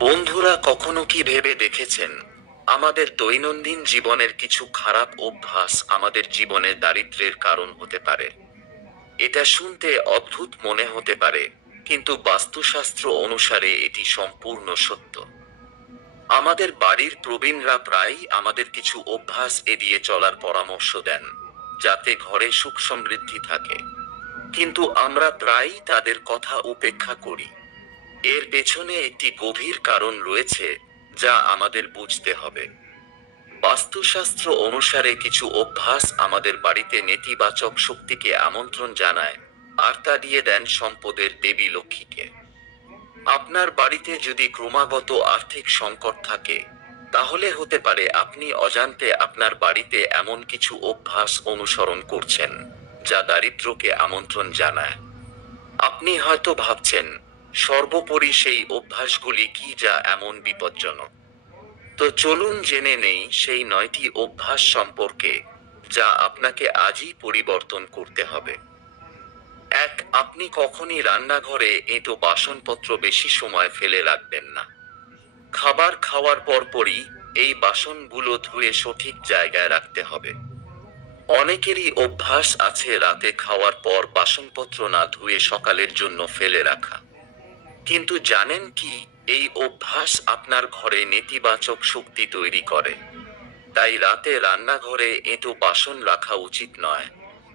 বন্ধুরা, কখনো কি ভেবে দেখেছেন আমাদের দৈনন্দিন জীবনের কিছু খারাপ অভ্যাস আমাদের জীবনে দারিদ্র্যের কারণ হতে পারে? এটা শুনতে অদ্ভুত মনে হতে পারে, কিন্তু বাস্তুশাস্ত্র অনুসারে এটি সম্পূর্ণ সত্য। আমাদের বাড়ির প্রবীণরা প্রায়ই আমাদের কিছু অভ্যাস এড়িয়ে চলার পরামর্শ দেন, যাতে ঘরে সুখ সমৃদ্ধি থাকে। কিন্তু আমরা প্রায়ই তাদের কথা উপেক্ষা করি। এর পেছনে একটি গভীর কারণ রয়েছে, যা আমাদের বুঝতে হবে। বাস্তুশাস্ত্র অনুসারে কিছু অভ্যাস আমাদের বাড়িতে নেতিবাচক শক্তিকে আমন্ত্রণ জানায়, আর তা দিয়ে দেন সম্পদের দেবী লক্ষ্মীকে। আপনার বাড়িতে যদি ক্রমাগত আর্থিক সংকট থাকে, তাহলে হতে পারে আপনি অজান্তে আপনার বাড়িতে এমন কিছু অভ্যাস অনুসরণ করছেন, যা দারিদ্র্যকে আমন্ত্রণ জানায়। আপনি হয়তো ভাবছেন, সর্বোপরি সেই অভ্যাসগুলি কি যা এমন বিপজ্জনক? তো চলুন জেনে নেই সেই 9টি অভ্যাস সম্পর্কে, যা আপনাকে আজই পরিবর্তন করতে হবে। 1. আপনি কখনই রান্নাঘরে এঁটো বাসনপত্র বেশি সময় ফেলে রাখবেন না। খাবার খাওয়ার পরপরই এই বাসনগুলো ধুয়ে সঠিক জায়গায় রাখতে হবে। অনেকেরই অভ্যাস আছে রাতে খাওয়ার পর বাসনপত্র না ধুয়ে সকালের জন্য ফেলে রাখা। কিন্তু জানেন কি, এই অভ্যাস আপনার ঘরে নেতিবাচক শক্তি তৈরি করে। তাই রাতে রান্নাঘরে এঁটো বাসন রাখা উচিত নয়।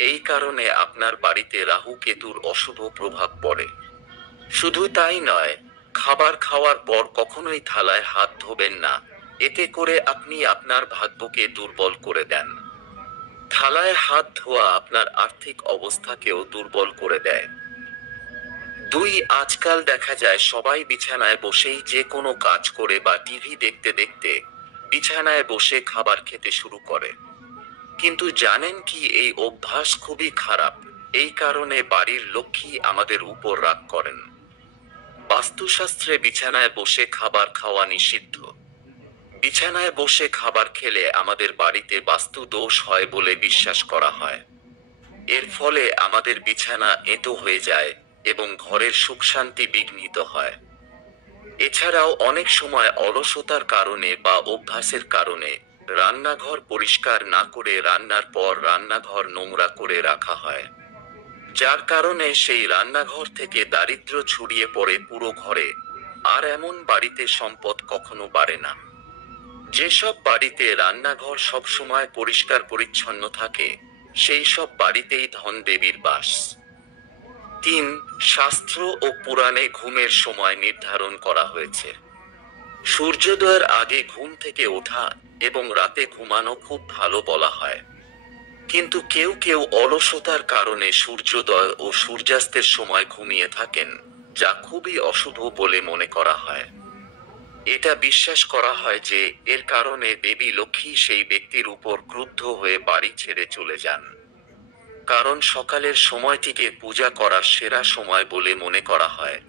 এই কারণে আপনার বাড়িতে রাহু কেতুর অশুভ প্রভাব পড়ে। শুধু তাই নয়, খাবার খাওয়ার পর কখনোই থালায় হাত ধোবেন না। এতে করে আপনি আপনার ভাগ্যকে দুর্বল করে দেন। থালায় হাত ধোয়া আপনার আর্থিক অবস্থাকেও দুর্বল করে দেয়। 2. আজকাল দেখা যায় সবাই বিছানায় বসেই যে কোনো কাজ করে বা টিভি দেখতে দেখতে বিছানায় বসে খাবার খেতে শুরু করে। কিন্তু জানেন কি, এই অভ্যাস খুবই খারাপ। এই কারণে বাড়ির লক্ষ্মী আমাদের উপর রাগ করেন। বাস্তুশাস্ত্রে বিছানায় বসে খাবার খাওয়া নিষিদ্ধ। বিছানায় বসে খাবার খেলে আমাদের বাড়িতে বাস্তু দোষ হয় বলে বিশ্বাস করা হয়। এর ফলে আমাদের বিছানা এঁটো হয়ে যায় এবং ঘরের সুখ শান্তি বিঘ্নিত হয়। এছাড়াও অনেক সময় অলসতার কারণে বা অভ্যাসের কারণে রান্নাঘর পরিষ্কার না করে রান্নার পর রান্নাঘর নোংরা করে রাখা হয়, যার কারণে সেই রান্নাঘর থেকে দারিদ্র্য ছড়িয়ে পড়ে পুরো ঘরে। আর এমন বাড়িতে সম্পদ কখনো বাড়ে না। যেসব বাড়িতে রান্নাঘর সবসময় পরিষ্কার পরিচ্ছন্ন থাকে, সেই সব বাড়িতেই ধন দেবীর বাস। 3. শাস্ত্র ও পুরাণে ঘুমের সময় নির্ধারণ করা হয়েছে। সূর্যোদয়ের আগে ঘুম থেকে ওঠা এবং রাতে ঘুমানো খুব ভালো বলা হয়। কিন্তু কেউ কেউ অলসতার কারণে সূর্যোদয় ও সূর্যাস্তের সময় ঘুমিয়ে থাকেন, যা খুবই অশুভ বলে মনে করা হয়। এটা বিশ্বাস করা হয় যে এর কারণে দেবী লক্ষ্মী সেই ব্যক্তির উপর ক্রুদ্ধ হয়ে বাড়ি ছেড়ে চলে যান। কারণ সকালের সময়টিকে পূজা করার সেরা সময় বলে মনে করা হয়,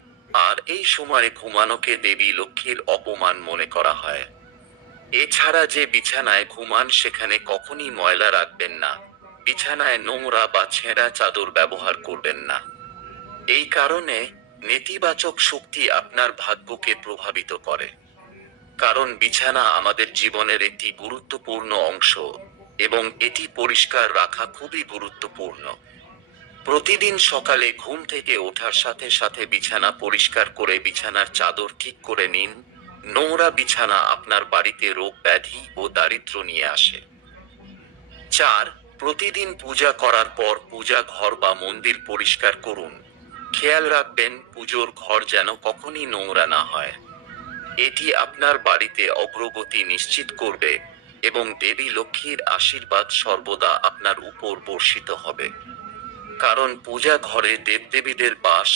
আর এই সময়ে ঘুমানোকে দেবী লক্ষ্মীর অপমান মনে করা হয়। এছাড়া যে বিছানায় ঘুমান সেখানে কখনই ময়লা রাখবেন না। বিছানায় নোংরা বা ছেঁড়া চাদর ব্যবহার করবেন না। এই কারণে নেতিবাচক শক্তি আপনার ভাগ্যকে প্রভাবিত করে। কারণ বিছানা আমাদের জীবনের একটি গুরুত্বপূর্ণ অংশ, এবং এটি পরিষ্কার রাখা খুবই গুরুত্বপূর্ণ। প্রতিদিন সকালে ঘুম থেকে ওঠার সাথে সাথে বিছানা পরিষ্কার করে বিছানার চাদর ঠিক করে নিন। নোংরা বিছানা আপনার বাড়িতে রোগ ব্যাধি ও দারিদ্র্য নিয়ে আসে। 4. প্রতিদিন পূজা করার পর পূজা ঘর বা মন্দির পরিষ্কার করুন। খেয়াল রাখবেন পুজোর ঘর যেন কখনই নোংরা না হয়। এটি আপনার বাড়িতে অগ্রগতি নিশ্চিত করবে এবং দেবী লক্ষ্মীর আশীর্বাদ সর্বদা আপনার উপর বর্ষিত হবে। কারণ পূজা ঘরে দেবদেবীদের বাস,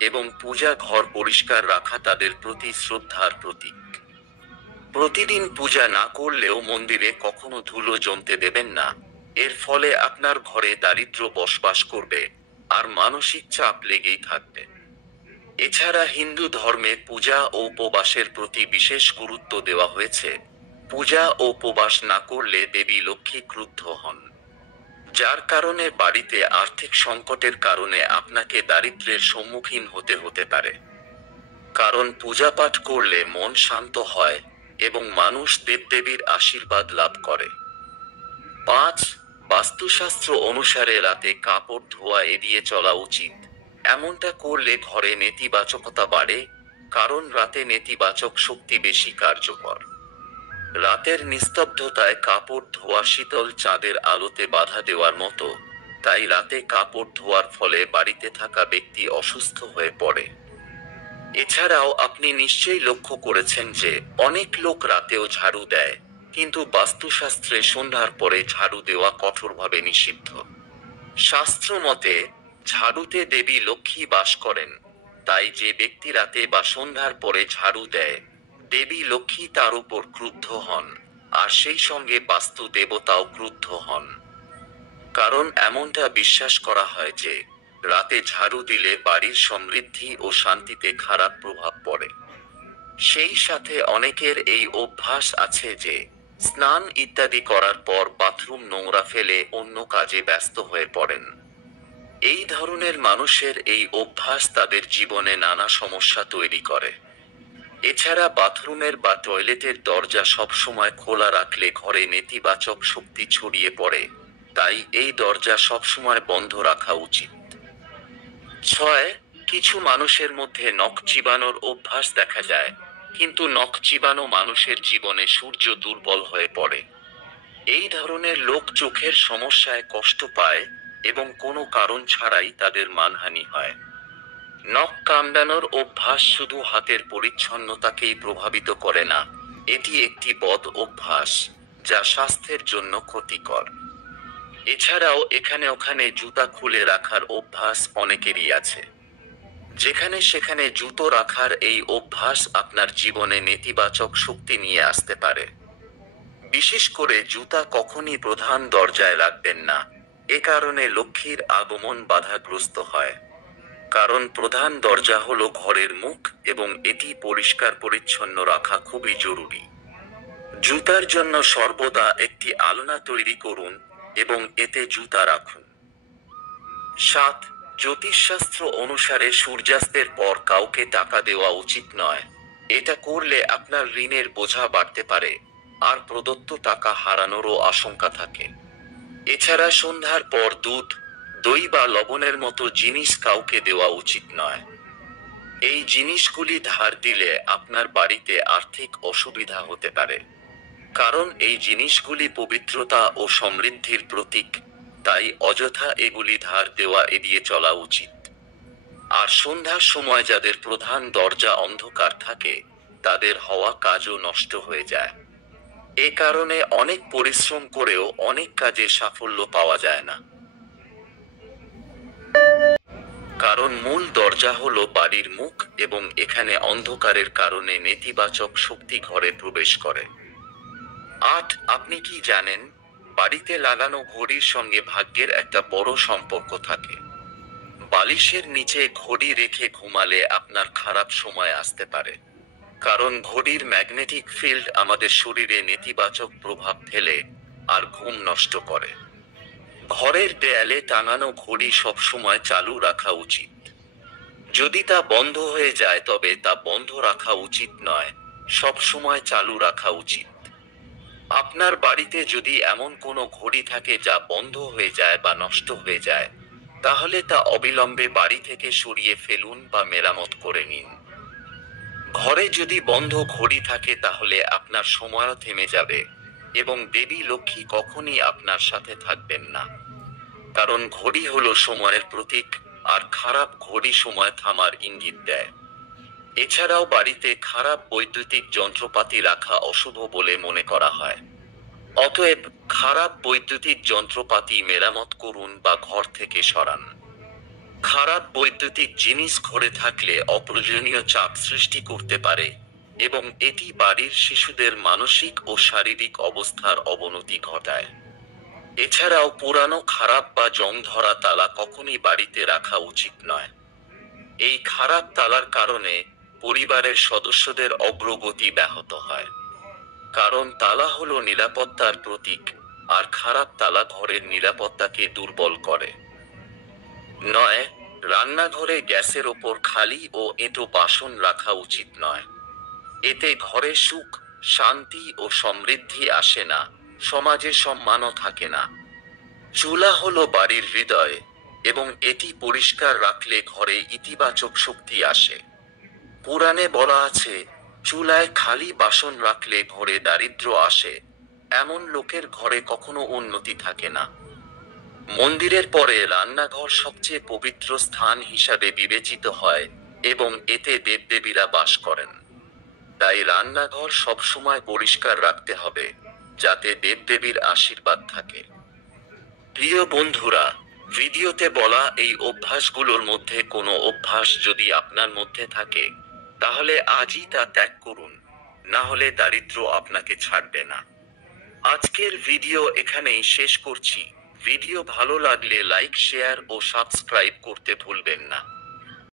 এবং পূজা ঘর পরিষ্কার রাখা তাদের প্রতি শ্রদ্ধার প্রতীক। প্রতিদিন পূজা না করলেও মন্দিরে কখনো ধুলো জমতে দেবেন না। এর ফলে আপনার ঘরে দারিদ্র্য বসবাস করবে, আর মানসিক চাপ লেগেই থাকবে। এছাড়া হিন্দু ধর্মে পূজা ও উপবাসের প্রতি বিশেষ গুরুত্ব দেওয়া হয়েছে। পূজা ও উপবাস না করলে দেবী লক্ষ্মী ক্রুদ্ধ হন, যার কারণে বাড়িতে আর্থিক সংকটের কারণে আপনাকে দারিদ্র্যের সম্মুখীন হতে পারে। কারণ পূজা পাঠ করলে মন শান্ত হয় এবং মানুষ দেবদেবীর আশীর্বাদ লাভ করে। 5. বাস্তুশাস্ত্র অনুসারে রাতে কাপড় ধোয়া এড়িয়ে চলা উচিত। এমনটা করলে ঘরে নেতিবাচকতা বাড়ে, কারণ রাতে নেতিবাচক শক্তি বেশি কার্যকর। রাতের নিস্তব্ধতায় কাপড় ধোয়া শীতল চাঁদের আলোতে বাধা দেওয়ার মতো, তাই রাতে কাপড় ধোয়ার ফলে বাড়িতে থাকা ব্যক্তি অসুস্থ হয়ে পড়ে। এছাড়াও আপনি নিশ্চয়ই লক্ষ্য করেছেন যে অনেক লোক রাতেও ঝাড়ু দেয়, কিন্তু বাস্তুশাস্ত্রে সন্ধ্যার পরে ঝাড়ু দেওয়া কঠোরভাবে নিষিদ্ধ। শাস্ত্র মতে ঝাড়ুতে দেবী লক্ষ্মী বাস করেন, তাই যে ব্যক্তি রাতে বা সন্ধ্যার পরে ঝাড়ু দেয়, দেবী লক্ষ্মী তার উপর ক্রুদ্ধ হন, আর সেই সঙ্গে বাস্তু দেবতাও ক্রুদ্ধ হন। কারণ এমনটা বিশ্বাস করা হয় যে রাতে ঝাড়ু দিলে বাড়ির সমৃদ্ধি ও শান্তিতে খারাপ প্রভাব পড়ে। সেই সাথে অনেকের এই অভ্যাস আছে যে স্নান ইত্যাদি করার পর বাথরুম নোংরা ফেলে অন্য কাজে ব্যস্ত হয়ে পড়েন। এই ধরনের মানুষের এই অভ্যাস তাদের জীবনে নানা সমস্যা তৈরি করে। এছাড়া বাথরুমের বা টয়লেটের দরজা সবসময় খোলা রাখলে ঘরে নেতিবাচক শক্তি ছড়িয়ে পড়ে, তাই এই দরজা সবসময় বন্ধ রাখা উচিত। 6. কিছু মানুষের মধ্যে নখ চিবানোর অভ্যাস দেখা যায়, কিন্তু নখ চিবানো মানুষের জীবনে সূর্য দুর্বল হয়ে পড়ে। এই ধরনের লোক চোখের সমস্যায় কষ্ট পায় এবং কোনো কারণ ছাড়াই তাদের মানহানি হয়। নখ কামড়ানোর অভ্যাস শুধু হাতের পরিচ্ছন্নতাকেই প্রভাবিত করে না, এটি একটি বদ অভ্যাস যা স্বাস্থ্যের জন্য ক্ষতিকর। এছাড়াও এখানে ওখানে জুতা খুলে রাখার অভ্যাস অনেকেরই আছে। যেখানে সেখানে জুতো রাখার এই অভ্যাস আপনার জীবনে নেতিবাচক শক্তি নিয়ে আসতে পারে। বিশেষ করে জুতা কখনই প্রধান দরজায় রাখবেন না, এ কারণে লক্ষ্মীর আগমন বাধাগ্রস্ত হয়। কারণ প্রধান দরজা হলো ঘরের মুখ এবং এটি পরিষ্কার পরিচ্ছন্ন রাখা খুবই জরুরি। জুতার জন্য সর্বদা একটি আলনা তৈরি করুন এবং এতে জুতা রাখুন। 7. জ্যোতিষশাস্ত্র অনুসারে সূর্যাস্তের পর কাউকে টাকা দেওয়া উচিত নয়। এটা করলে আপনার ঋণের বোঝা বাড়তে পারে, আর প্রদত্ত টাকা হারানোরও আশঙ্কা থাকে। এছাড়া সন্ধ্যার পর দুধ, দই বা লবণের মতো জিনিস কাউকে দেওয়া উচিত নয়। এই জিনিসগুলি ধার দিলে আপনার বাড়িতে আর্থিক অসুবিধা হতে পারে। কারণ এই জিনিসগুলি পবিত্রতা ও সমৃদ্ধির প্রতীক, তাই অযথা এগুলি ধার দেওয়া এড়িয়ে চলা উচিত। আর সন্ধ্যার সময় যাদের প্রধান দরজা অন্ধকার থাকে, তাদের হওয়া কাজও নষ্ট হয়ে যায়। এ কারণে অনেক পরিশ্রম করেও অনেক কাজে সাফল্য পাওয়া যায় না। কারণ মূল দরজা হলো বাড়ির মুখ এবং এখানে অন্ধকারের কারণে নেতিবাচক শক্তি ঘরে প্রবেশ করে। 8. আপনি কি জানেন, বাড়িতে লাগানো ঘড়ির সঙ্গে ভাগ্যের একটা বড় সম্পর্ক থাকে। বালিশের নিচে ঘড়ি রেখে ঘুমালে আপনার খারাপ সময় আসতে পারে। কারণ ঘড়ির ম্যাগনেটিক ফিল্ড আমাদের শরীরে নেতিবাচক প্রভাব ফেলে আর ঘুম নষ্ট করে। ঘরের দেয়ালে টাঙানো ঘড়ি সবসময় চালু রাখা উচিত। যদি তা বন্ধ হয়ে যায় তবে তা বন্ধ রাখা উচিত নয়, সব সময় চালু রাখা উচিত। আপনার বাড়িতে যদি এমন কোনো ঘড়ি থাকে যা বন্ধ হয়ে যায় বা নষ্ট হয়ে যায়, তাহলে তা অবিলম্বে বাড়ি থেকে সরিয়ে ফেলুন বা মেরামত করে নিন। ঘরে যদি বন্ধ ঘড়ি থাকে তাহলে আপনার সময়ও থেমে যাবে এবং দেবী লক্ষ্মী কখনই আপনার সাথে থাকবেন না। কারণ ঘড়ি হলো সময়ের প্রতীক, আর খারাপ ঘড়ি সময় থামার ইঙ্গিত দেয়। এছাড়াও বাড়িতে খারাপ বৈদ্যুতিক যন্ত্রপাতি রাখা অশুভ বলে মনে করা হয়। অতএব খারাপ বৈদ্যুতিক যন্ত্রপাতি মেরামত করুন বা ঘর থেকে সরান। খারাপ বৈদ্যুতিক জিনিস ঘরে থাকলে অপ্রয়োজনীয় চাপ সৃষ্টি করতে পারে এবং এটি বাড়ির শিশুদের মানসিক ও শারীরিক অবস্থার অবনতি ঘটায়। এছাড়াও পুরানো খারাপ বা জং ধরা তালা কখনই বাড়িতে রাখা উচিত নয়। এই খারাপ তালার কারণে পরিবারের সদস্যদের অগ্রগতি ব্যাহত হয়। কারণ তালা হলো নিরাপত্তার প্রতীক, আর খারাপ তালা ঘরের নিরাপত্তাকে দুর্বল করে। 9. রান্নাঘরে গ্যাসের ওপর খালি ও এঁটো বাসন রাখা উচিত নয়। এতে ঘরে সুখ, শান্তি ও সমৃদ্ধি আসে না, সমাজে সম্মানও থাকে না। চুলা হলো বাড়ির হৃদয়, এবং এটি পরিষ্কার রাখলে ঘরে ইতিবাচক শক্তি আসে। পুরাণে বলা আছে, চুলায় খালি বাসন রাখলে ঘরে দারিদ্র্য আসে, এমন লোকের ঘরে কখনো উন্নতি থাকে না। মন্দিরের পরে রান্নাঘর সবচেয়ে পবিত্র স্থান হিসাবে বিবেচিত হয়, এবং এতে দেবদেবীরা বাস করেন। তাই রান্নাঘর সবসময় পরিষ্কার রাখতে হবে, যাতে দেবদেবীর আশীর্বাদ থাকে। প্রিয় বন্ধুরা, ভিডিওতে বলা এই অভ্যাসগুলোর মধ্যে কোনো অভ্যাস যদি আপনার মধ্যে থাকে, তাহলে আজই তা ত্যাগ করুন, না হলে দারিদ্র্য আপনাকে ছাড়বে না। আজকের ভিডিও এখানেই শেষ করছি। ভিডিও ভালো লাগলে লাইক, শেয়ার ও সাবস্ক্রাইব করতে ভুলবেন না।